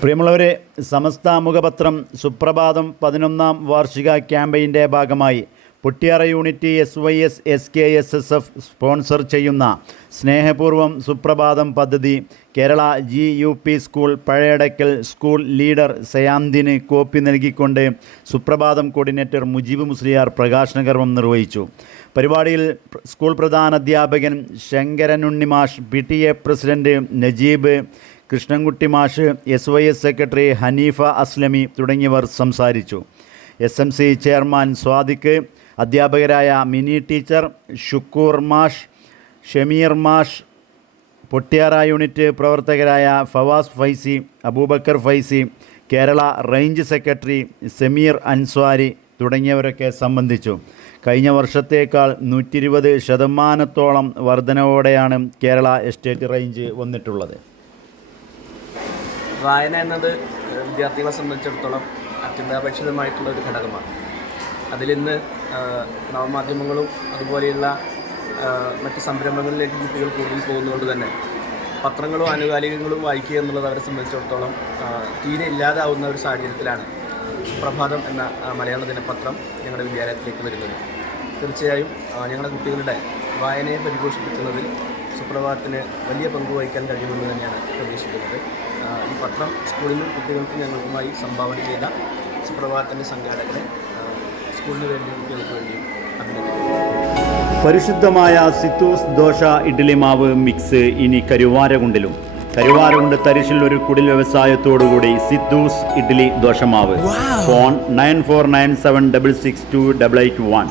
പ്രിയമുള്ളവരെ, സമസ്ത മുഖപത്രം സുപ്രഭാതം 11ാം വാർഷിക ക്യാമ്പയിൻ്റെ ഭാഗമായി Pottiyara unit SYS SKSSF sponsor ചെയ്യുന്ന സ്നേഹപൂർവം സുപ്രഭാതം പദ്ധതി Kerala GUP school Pazhayadakkal school leader സയാംദിന് കോപ്പി നൽകിക്കൊണ്ട് സുപ്രഭാതം കോർഡിനേറ്റർ മുജീബ് മുസ്ലിയാർ പ്രകാശനകർമ്മം നിർവഹിച്ചു. പരിപാടിയിൽ സ്കൂൾ പ്രധാനാധ്യാപകൻ ശങ്കരനുണ്ണി മാഷ്, PTA പ്രസിഡന്റ് നജീബ്, കൃഷ്ണൻകുട്ടി മാഷ്, SYS സെക്രട്ടറി ഹനീഫ അസ്ലമി തുടങ്ങിയവർ സംസാരിച്ചു. SMC ചെയർമാൻ സ്വാദിഖ്, അധ്യാപകരായ മിനി ടീച്ചർ, ഷുക്കൂർ മാഷ്, ഷമീർ മാഷ്, പൊട്ടിയാറ യൂണിറ്റ് പ്രവർത്തകരായ ഫവാസ് ഫൈസി, അബൂബക്കർ ഫൈസി, കേരള റേഞ്ച് സെക്രട്ടറി സമീർ അൻസ്വാരി തുടങ്ങിയവരൊക്കെ സംബന്ധിച്ചു. കഴിഞ്ഞ വർഷത്തേക്കാൾ 120% വർധനവോടെയാണ് കേരള എസ്റ്റേറ്റ് റേഞ്ച് വന്നിട്ടുള്ളത്. വായന എന്നത് വിദ്യാർത്ഥികളെ സംബന്ധിച്ചിടത്തോളം അത്യന്താപേക്ഷിതമായിട്ടുള്ള ഒരു ഘടകമാണ്. അതിലിന്ന് നവമാധ്യമങ്ങളും അതുപോലെയുള്ള മറ്റ് സംരംഭങ്ങളിലേക്ക് കുട്ടികൾ കൂടുതൽ പോകുന്നതുകൊണ്ട് തന്നെ പത്രങ്ങളും ആനുകാലികങ്ങളും വായിക്കുക എന്നുള്ളത് അവരെ സംബന്ധിച്ചിടത്തോളം തീരെ ഇല്ലാതാവുന്ന ഒരു സാഹചര്യത്തിലാണ് സുപ്രഭാതം എന്ന മലയാള ദിനപത്രം ഞങ്ങളുടെ വിദ്യാലയത്തിലേക്ക് വരുന്നത്. തീർച്ചയായും ഞങ്ങളുടെ കുട്ടികളുടെ വായനയെ പരിപോഷിപ്പിക്കുന്നതിൽ സുപ്രഭാതത്തിന് വലിയ പങ്ക് വഹിക്കാൻ കഴിയുമെന്ന് തന്നെയാണ് പ്രതീക്ഷിക്കുന്നത്. ഈ പത്രം സ്കൂളിലും കുട്ടികൾക്കും ഞങ്ങൾക്കുമായി സംഭാവന ചെയ്ത സുപ്രഭാതത്തിൻ്റെ സംഘാടകരെ സ്കൂളിന് വേണ്ടിയും കുട്ടികൾക്ക് വേണ്ടിയും അഭിനന്ദിക്കുന്നു. പരിശുദ്ധമായ സിത്തൂസ് ദോശ ഇഡ്ഡലി മാവ് മിക്സ് ഇനി കരുവാരകുണ്ടിലും. കരുവാരകുണ്ട് തരിശിൽ ഒരു കുടിൽ വ്യവസായത്തോടുകൂടി സിത്തൂസ് ഇഡ്ഡലി ദോശമാവ്. ഫോൺ 9497662881.